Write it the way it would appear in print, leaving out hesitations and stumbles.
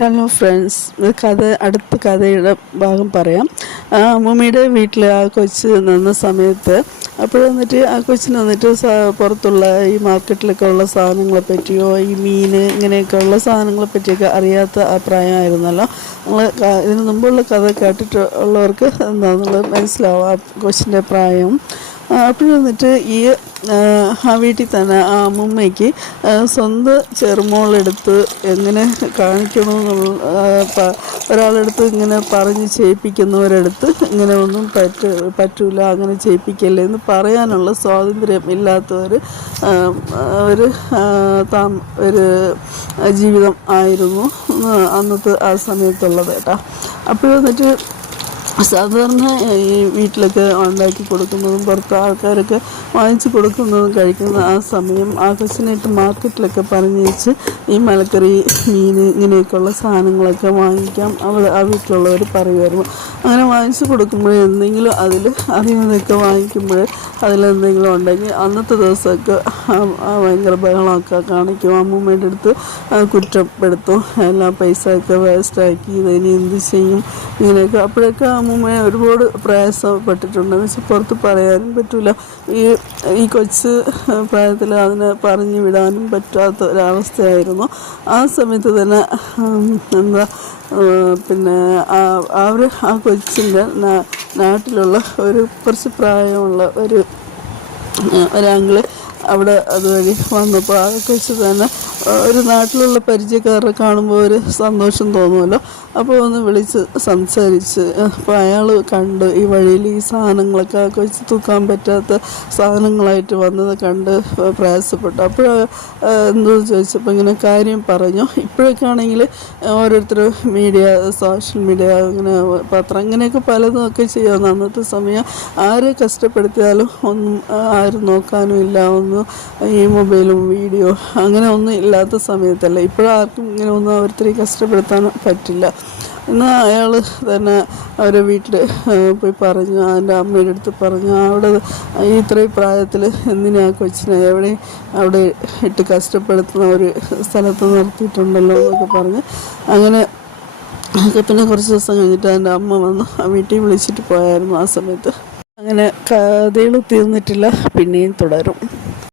Hello friends, അടുത്ത കഥയുടെ ഭാഗം പറയാം. മമ്മിയുടെ വീട്ടിൽ ആ കൊച്ച് നിന്ന സമയത്ത് വന്നിട്ട് ആ കൊച്ചിന് വന്നിട്ട് പുറത്തുള്ള ഈ മാർക്കറ്റിലൊക്കെ ഉള്ള സാധനങ്ങളെ പറ്റിയോ ഈ മീൻ ഇങ്ങനെയൊക്കെ ഉള്ള സാധനങ്ങളെ പറ്റിയൊക്കെ അറിയാത്ത പ്രായമായിരുന്നല്ലോ. നമ്മൾ ഇതിന് മുമ്പുള്ള കഥ കേട്ടിട്ട് ഉള്ളവർക്ക് എന്താണെന്നുള്ളത് മനസ്സിലാവും ആ കൊച്ചിൻ്റെ പ്രായം. വന്നിട്ട് ഈ ആ വീട്ടിൽ തന്നെ ആ അമ്മൂമ്മയ്ക്ക് സ്വന്തം ചെറുമോളെടുത്ത് എങ്ങനെ കാണിക്കണമെന്നുള്ള ഒരാളെടുത്ത് ഇങ്ങനെ പറഞ്ഞ് ചെയ്യിപ്പിക്കുന്നവരെടുത്ത് ഇങ്ങനെ ഒന്നും പറ്റൂല, അങ്ങനെ ചെയ്യിപ്പിക്കല്ലേ എന്ന് പറയാനുള്ള സ്വാതന്ത്ര്യം ഇല്ലാത്തവർ ഒരു ജീവിതം ആയിരുന്നു അന്നത്തെ ആ സമയത്തുള്ളത് കേട്ടോ. വന്നിട്ട് സാധാരണ ഈ വീട്ടിലൊക്കെ ഉണ്ടാക്കി കൊടുക്കുന്നതും പുറത്ത് ആൾക്കാരൊക്കെ വാങ്ങിച്ച് കൊടുക്കുന്നതും കഴിക്കുന്ന ആ സമയം ആ കൊച്ചിനായിട്ട് മാർക്കറ്റിലൊക്കെ പറഞ്ഞേച്ച് ഈ മലക്കറി മീൻ ഇങ്ങനെയൊക്കെയുള്ള സാധനങ്ങളൊക്കെ വാങ്ങിക്കാം ആ വീട്ടിലുള്ളവർ പറയുമായിരുന്നു. അങ്ങനെ വാങ്ങിച്ച് കൊടുക്കുമ്പോൾ എന്തെങ്കിലും അതിൽ അറിയാതൊക്കെ വാങ്ങിക്കുമ്പോൾ അതിലെന്തെങ്കിലും ഉണ്ടെങ്കിൽ അന്നത്തെ ദിവസമൊക്കെ ഭയങ്കര ബഹളമൊക്കെ കാണിക്കും. അമ്മൂമ്മയുടെ അടുത്ത് കുറ്റപ്പെടുത്തും, എല്ലാ പൈസയൊക്കെ വേസ്റ്റാക്കി ഇതിനി എന്ത് ചെയ്യും ഇങ്ങനെയൊക്കെ. അപ്പോഴൊക്കെ അമ്മൂമ്മയെ ഒരുപാട് പ്രയാസപ്പെട്ടിട്ടുണ്ടെന്ന് വെച്ചാൽ പുറത്ത് പറയാനും പറ്റില്ല. ഈ കൊച്ച് പ്രായത്തിൽ അതിനെ പറഞ്ഞു വിടാനും പറ്റാത്ത ഒരവസ്ഥയായിരുന്നു. ആ സമയത്ത് തന്നെ പിന്നെ ആ കൊച്ചിൻ്റെ നാട്ടിലുള്ള കുറച്ച് പ്രായമുള്ള ഒരാങ്കിള് അവിടെ അതുവഴി വന്നപ്പോൾ ആ കൊച്ച് തന്നെ ഒരു നാട്ടിലുള്ള പരിചയക്കാരെ കാണുമ്പോൾ ഒരു സന്തോഷം തോന്നുമല്ലോ. അപ്പോൾ ഒന്ന് വിളിച്ച് സംസാരിച്ച് അപ്പോൾ അയാൾ കണ്ട് ഈ വഴിയിൽ ഈ സാധനങ്ങളൊക്കെ ആ കൊച്ച് തൂക്കാൻ പറ്റാത്ത സാധനങ്ങളായിട്ട് വന്നത് കണ്ട് പ്രയാസപ്പെട്ടു. അപ്പോൾ എന്തോ ചോദിച്ചപ്പോൾ ഇങ്ങനെ കാര്യം പറഞ്ഞു. ഇപ്പോഴൊക്കെ ആണെങ്കിൽ ഓരോരുത്തർ സോഷ്യൽ മീഡിയ അങ്ങനെ പത്രം ഇങ്ങനെയൊക്കെ പലതും ഒക്കെ ചെയ്യാവുന്ന അന്നത്തെ സമയം ആരെ കഷ്ടപ്പെടുത്തിയാലും ഒന്നും ആരും നോക്കാനും ഇല്ല, ഒന്നും ഈ മൊബൈലും വീഡിയോ അങ്ങനെ ഒന്നും ഇല്ലാത്ത സമയത്തല്ല. ഇപ്പോഴാർക്കും ഇങ്ങനെ ഒന്നും ഓരോരുത്തരെ കഷ്ടപ്പെടുത്താൻ പറ്റില്ല. എന്നാൽ അയാൾ തന്നെ അവരെ വീട്ടിൽ പോയി പറഞ്ഞു, അതിൻ്റെ അമ്മയുടെ അടുത്ത് പറഞ്ഞു, അവിടെ ഇത്രയും പ്രായത്തിൽ എന്തിനാ കൊച്ചിനെ അവിടെ ഇട്ട് കഷ്ടപ്പെടുത്തുന്ന ഒരു സ്ഥലത്ത് നിർത്തിയിട്ടുണ്ടല്ലോ എന്നൊക്കെ പറഞ്ഞ് അങ്ങനെ പിന്നെ കുറച്ച് ദിവസം കഴിഞ്ഞിട്ട് അതിൻ്റെ അമ്മ വന്ന് വീട്ടിൽ വിളിച്ചിട്ട് പോയായിരുന്നു. ആ സമയത്ത് അങ്ങനെ കഥകൾ തീർന്നിട്ടില്ല, പിന്നെയും തുടരും.